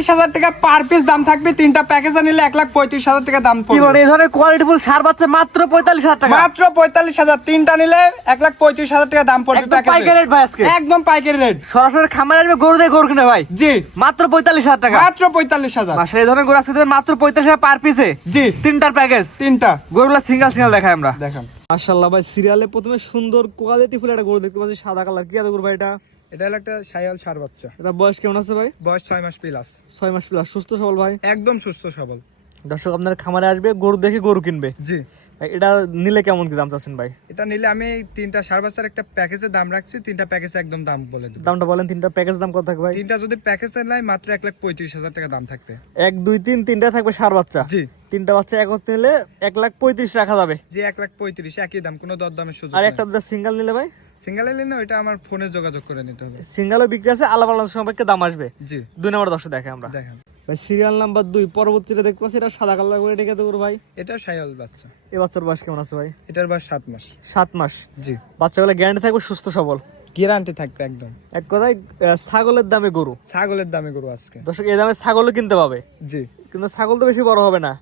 45,000 টাকা per piece দাম থাকবে। তিনটা প্যাকেজে নিলে 1,35,000 টাকা দাম পড়বে। কি বলে এই ধরনের কোয়ালিটিফুল সার বাচ্চা মাত্র 45,000 টাকা, মাত্র 45,000। তিনটা নিলে 1,35,000 টাকা দাম পড়বে একদম পাইকারি রেট ভাই আজকে, একদম পাইকারি রেট। সরাসরি খামারে আসবে গরু দিয়ে গরু কিনে ভাই। জি মাত্র 45,000 টাকা, মাত্র 45,000। মাসে এই ধরনের গরু আজকে দেবেন মাত্র 45,000 পার পিসে। জি তিনটার প্যাকেজ, তিনটা গরুগুলো সিঙ্গেল সিঙ্গেল দেখাই আমরা। দেখেন মাশাআল্লাহ ভাই, সিরিয়ালে প্রথমে সুন্দর কোয়ালিটিফুল একটা গরু দেখতে পাচ্ছি, সাদা কালার। কি আছে গরু ভাই এটা? এটা হলো একটা শায়াল ষাঁড় বাচ্চা। এটা বয়স কেমন আছে ভাই? বয়স 6 মাস প্লাস। 6 মাস প্লাস, সুস্থ সবল ভাই, একদম সুস্থ সবল। দর্শক আপনার খামারে আসবে গরু দেখে গরু কিনবে। জি ভাই এটা নিলে কেমন কি দাম চাচ্ছেন ভাই? এটা নিলে আমি তিনটা ষাঁড় বাচ্চার একটা প্যাকেজের দাম রাখছি। তিনটা প্যাকেজে একদম দাম বলে দেব। দামটা বলেন, তিনটা প্যাকেজ দাম কত থাকবে ভাই? তিনটা যদি প্যাকেজে নাই মাত্র 1,35,000 টাকা দাম থাকবে। 1 2 3 তিনটা থাকবে সার বাচ্চা। জি তিনটা বাচ্চা একত্রে নিলে 1,35,000 রাখা যাবে। জি 1,35,000 একই দাম, কোনো দরদামের সুযোগ আর নেই। একটা সিঙ্গেল নিলে ভাই? সিঙ্গেল নিলে ওইটা আমার ফোনে যোগাযোগ করে নিতে হবে। সিঙ্গেলও বিক্রি আছে, আলাদা আলাদা সম্পর্কে দাম আসবে। জি 2 নম্বর দর্শক দেখে আমরা দেখেন ভাই, সিরিয়াল নাম্বার 2 পরবর্তীটা দেখতে পাচ্ছি, এটা সাদা কালার করে রেখে দেবো ভাই। এটা শায়াল বাচ্চা। এই বাচ্চার বয়স কেমন আছে ভাই? এটার বয়স 7 মাস। 7 মাস। জি বাচ্চাগুলো গ্যারান্টি থাকবে সুস্থ সবল, গ্যারান্টি থাকবে একদম। এক কথায় ছাগলের দামে গরু। ছাগলের দামে গরু আজকে। দর্শক এই দামে ছাগলও কিনতে পাবে, জি কিন্তু ছাগল তো বেশি বড় হবে না,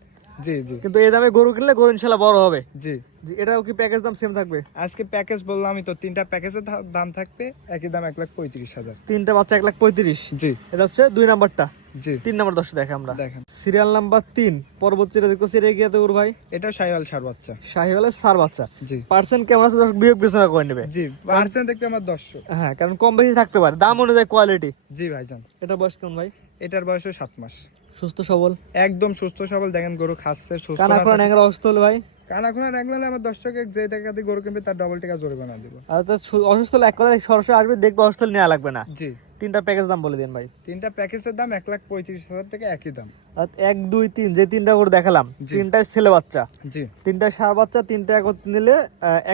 জি জি কিন্তু এই দামে গরু কিনলে গরু ইনশাল্লাহ বড় হবে। জি জি, এটাও কি প্যাকেজ দাম সেম থাকবে? আজকে প্যাকেজ বললামই তো, তিনটা প্যাকেজের দাম থাকবে একই দাম 1,35,000। তিনটা বাচ্চা 1,35,000। জি এটা হচ্ছে 2 নাম্বারটা। জি 3 নাম্বার দর্শক দেখে আমরা দেখেন সিরিয়াল নাম্বার 3 পরবর্তীটা দেখতে পাচ্ছি, এটা কি আছে গরু ভাই? এটা শায়াল ষাঁড় বাচ্চা। শাহিওয়ালের সার বাচ্চা। জি পার্সেন্ট কেমন আছে দর্শক বিয়োগ বিবেচনা করে নেবে। জি পার্সেন্ট দেখতে আমার 100। হ্যাঁ, কারণ কম বেশি থাকতে পারে দাম অনুযায়ী কোয়ালিটি। জি ভাইজান, এটা বয়স কেমন ভাই? এটার বয়সও 7 মাস। সুস্থ সবল, একদম সুস্থ সবল। দেখেন গরু খাচ্ছে সুস্থ। কানা খোলা ন্যাংরা অসুস্থ হলে ভাই? কানাখুনা রাখলে আমার 10 টাকা যে টাকা দিয়ে গরু কিনবে তার ডবল টাকা জরিমানা দিব। আর তো অসুস্থ হলে এক কথায় সরাসরি আসবে দেখবে, অসুস্থ হলে নেওয়া লাগবে না। জি তিনটা প্যাকেজ দাম বলে দিন ভাই। তিনটা প্যাকেজের দাম 1,35,000 টাকা একই দাম। আর 1 2 3 যে তিনটা করে দেখালাম, জি। তিনটাই ছেলে বাচ্চা, জি তিনটা ষাঁড় বাচ্চা, তিনটা একত্রে নিলে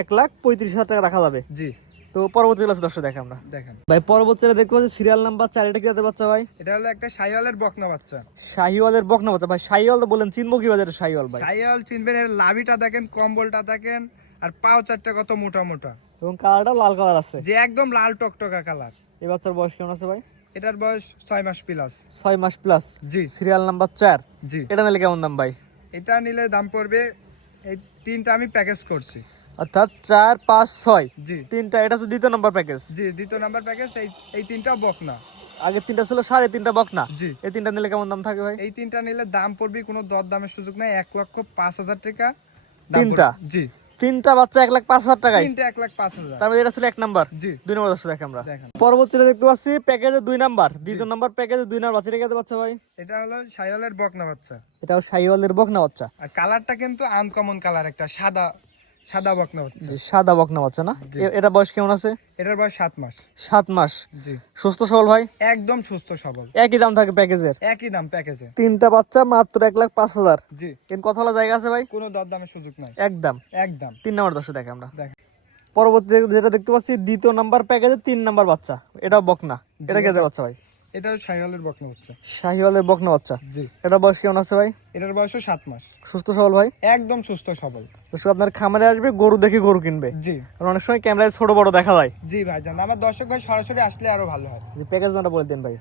1,35,000 টাকা রাখা যাবে। জি তো পরবর্তী ক্লাস দর্শক দেখে আমরা দেখেন ভাই, পরবর্তীটা দেখতে পাচ্ছি সিরিয়াল নাম্বার 4। এটা কি আছে বাচ্চা ভাই? এটা হলো একটা শায়ালের বকনা বাচ্চা। শাহিওয়ালের বকনা বাচ্চা ভাই। শাহিওয়াল তো বলেন, চিনবো কি বাজারে শাহিওয়াল ভাই? শায়াল চিনবেন, এর লাভিটা দেখেন, কম্বলটা দেখেন, আর পাও চারটা কত মোটা মোটা, এবং কালারটা লাল কালার আছে। যে একদম লাল টকটকা কালার। এই বাচ্চার বয়স কেমন আছে ভাই? এটার বয়স 6 মাস প্লাস। 6 মাস প্লাস। জি সিরিয়াল নাম্বার 4। জি এটা নিলে কেমন দাম ভাই? এটা নিলে দাম পড়বে, এই তিনটা আমি প্যাকেজ করছি। অর্থাৎ 4 5 6 জি তিনটা, এটা হচ্ছে দ্বিতীয় নাম্বার প্যাকেজ। জি দ্বিতীয় নাম্বার প্যাকেজ। এই তিনটা বকনা। আগে তিনটা ছিল সাড়ে, তিনটা বকনা। জি এই তিনটা নিলে কেমন দাম থাকে ভাই? এই তিনটা নিলে দাম পড়বে, কোনো দর দামের সুযোগ নাই, 1,05,000 টাকা দাম তিনটা? পড়বে। জি তিনটা বাচ্চা 1,05,000 টাকায়। তিনটা 1,05,000। তারপরে এটা ছিল 1 নাম্বার। জি 2 নাম্বার দর্শক দেখে আমরা দেখেন পরবর্তীটা দেখতে পাচ্ছি প্যাকেজে 2 নাম্বার, দ্বিতীয় নাম্বার প্যাকেজে 2 নাম্বার বাচ্চা রেখে বাচ্চা ভাই। এটা হলো শায়ালের বকনা বাচ্চা। এটাও শাহিওয়ালের বকনা বাচ্চা। আর কালারটা কিন্তু আনকমন কালার, একটা সাদা সাদা বকনা বাচ্চা। জি, সাদা বকনা বাচ্চা না? জি। এটা বয়স কেমন আছে? এটার বয়স 7 মাস। 7 মাস। জি সুস্থ সবল ভাই, একদম সুস্থ সবল। একই দাম থাকে প্যাকেজের। একই দাম প্যাকেজে। তিনটা বাচ্চা মাত্র 1,05,000। জি এর কথা বলা জায়গা আছে ভাই? কোনো দরদামের সুযোগ নাই, একদম। একদম। 3 নাম্বার দর্শক দেখে আমরা দেখেন পরবর্তী যেটা দেখতে পাচ্ছি, দ্বিতীয় নাম্বার প্যাকেজে 3 নাম্বার বাচ্চা। এটাও বকনা। এটা কে বাচ্চা ভাই? এটাও শায়ালের বকনা বাচ্চা। শাহিওয়ালের বকনা বাচ্চা। জি এটা বয়স কেমন আছে ভাই? এটার বয়সও 7 মাস। সুস্থ সবল ভাই, একদম সুস্থ সবল। তো সব আপনার খামারে আসবে গরু দেখে গরু কিনবে, জি কারণ অনেক সময় ক্যামেরায় ছোট বড় দেখা যায়। জি ভাইজান, আমার দর্শক ভাই সরাসরি আসলে আরো ভালো হয়। যে প্যাকেজ নামটা বলে দেন ভাই।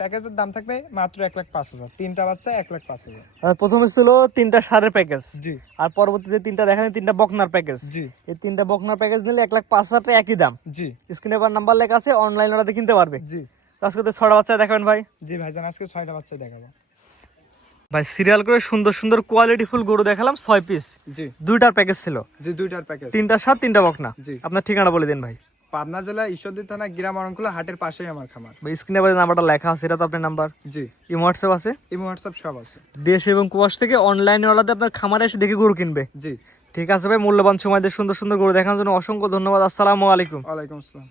প্যাকেজের দাম থাকবে মাত্র 1,05,000। তিনটা বাচ্চা 1,05,000। আর প্রথমে ছিল তিনটা সারের প্যাকেজ, জি আর পরবর্তীতে তিনটা দেখানি তিনটা বকনার প্যাকেজ। জি এই তিনটা বকনার প্যাকেজ নিলে 1,05,000 টাকা একই দাম। জি স্ক্রিনে পার নাম্বার লেখা আছে, অনলাইন অর্ডারে কিনতে পারবে। জি আজকে তো 6টা বাচ্চা দেখাবেন ভাই। জি ভাইজান, আজকে 6টা বাচ্চা দেখাবো ভাই সিরিয়াল করে সুন্দর সুন্দর কোয়ালিটি ফুল গরু দেখালাম 6 পিস। জি 2টার প্যাকেজ ছিল, জি দুইটার প্যাকেজ। তিনটা সার তিনটা বকনা। জি আপনার ঠিকানা বলে দিন ভাই। পাবনা জেলা ঈশ্বরদী থানা গ্রাম অরণকুলা হাটের পাশেই আমার খামার। ভাই স্ক্রিনে পার নাম্বারটা লেখা আছে, এটা তো আপনার নাম্বার। জি এই হোয়াটসঅ্যাপ আছে, ইমো হোয়াটসঅ্যাপ সব আছে। দেশ এবং প্রবাস থেকে অনলাইনে অর্ডার দিয়ে আপনার খামারে এসে দেখে গরু কিনবে। জি ঠিক আছে ভাই, মূল্যবান সময় দিয়ে সুন্দর সুন্দর গরু দেখানোর জন্য অসংখ্য ধন্যবাদ। আসসালামু আলাইকুম। ওয়ালাইকুম আসসালাম।